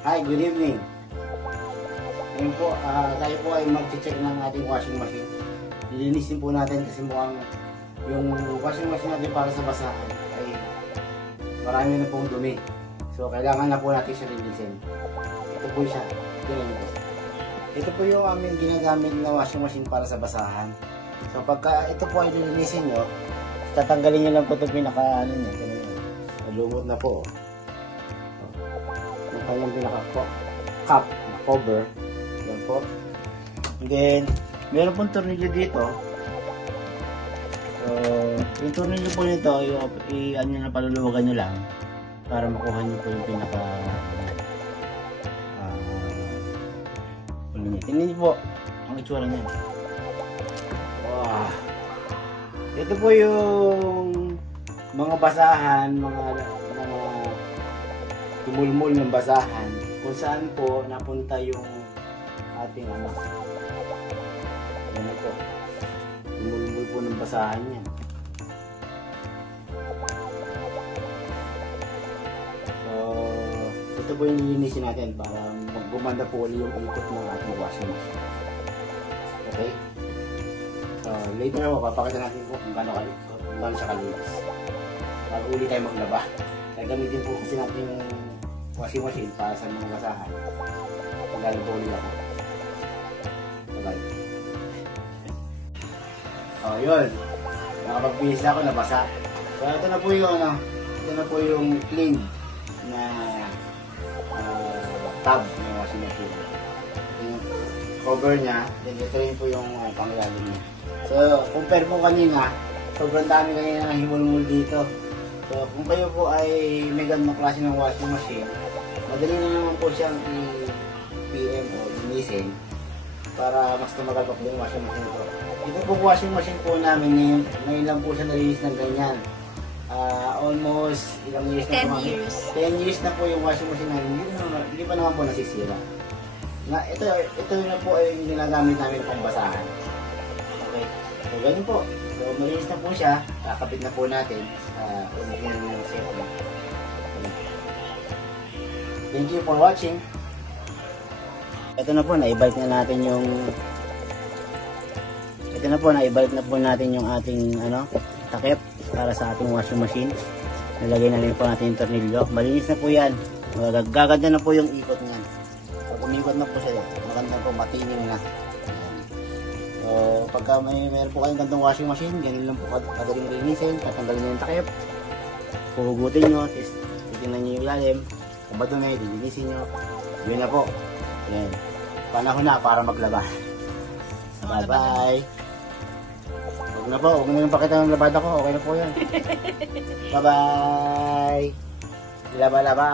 Hi, good evening. Ngayon po, tayo po ay mag-check ng ating washing machine. Lilinisin po natin kasi mukhang yung washing machine natin para sa basahan ay marami na pong dumi. So, kailangan na po natin siya linisin. Ito po siya. Ito po yung aming ginagamit na washing machine para sa basahan. So, pagka ito po ay lilinisin nyo, tatanggalin nyo lang po itong pinaka-ano nyo. Nalumot na po. Yung kanyang pinaka-cup na cover. Yan po. And then, meron pong tornilyo dito. So, yung tornilyo po nito, i-ano na paluluwagan nyo lang para makuha nyo po yung pinaka tingnan nyo po ang itsura niya. Wow. Ito po yung mga basahan, mga tumulmol ng basahan kung saan po napunta yung ating anak. Ano po? Tumulmol po ng basahan niya. So, ito po yung lilinisin natin para gumanda po ulit yung ikot ng ating washing machine. Okay? Later ako, papakita natin po kung gaano siya kalinis. Bago ulit tayo maglaba. Gagamitin po kasi natin yung washing machine para sa mga basahan. Maglalaba ulit ako. Okay. Yun. Nakapag-finish na ako, nabasa. So, ito na po yung ito na po yung clean na tab ng washing machine. Yung cover niya, then ito rin po yung panglalim niya. So, compare po kanina, sobrang dami kanina ng himulmul dito. So, kung kayo po ay may ganong klase ng washing machine, madali na naman po siyang i-PM o linisin para mas tumagal pa po yung washing machine ito. Ito po washing machine po namin ngayon lang po siya nalinis ng ganyan. Almost ilang years na po. 10 years na po yung washing machine namin. Hindi pa naman po nasisira. Ito na po ay ginagamit namin pang basahan. Okay. So, ganun po. So, malinis na po siya. Kakabit na po natin sa original ng set. Thank you for watching. Ito na po, naibalik na natin yung ating takip para sa ating washing machine. Nalagay na rin po natin yung tornilyo. Malinis na po yan. Gaganda na po yung ikot niyan. Pag umikot na po siya, maganda po, matining na. So, pagka mayroon po kayong gandong washing machine, ganun lang po kadaling linisin. Tatanggalin nyo yung takip. Puhugutin nyo, titignan nyo yung lalim. Kung ba dumi, lilinisin nyo. Yun na po. Yan. Panahon na para maglaba. Bye-bye. Huwag na po, huwag na yung pakita ng labada ko. Okay na po yan. Bye-bye. Laba-laba.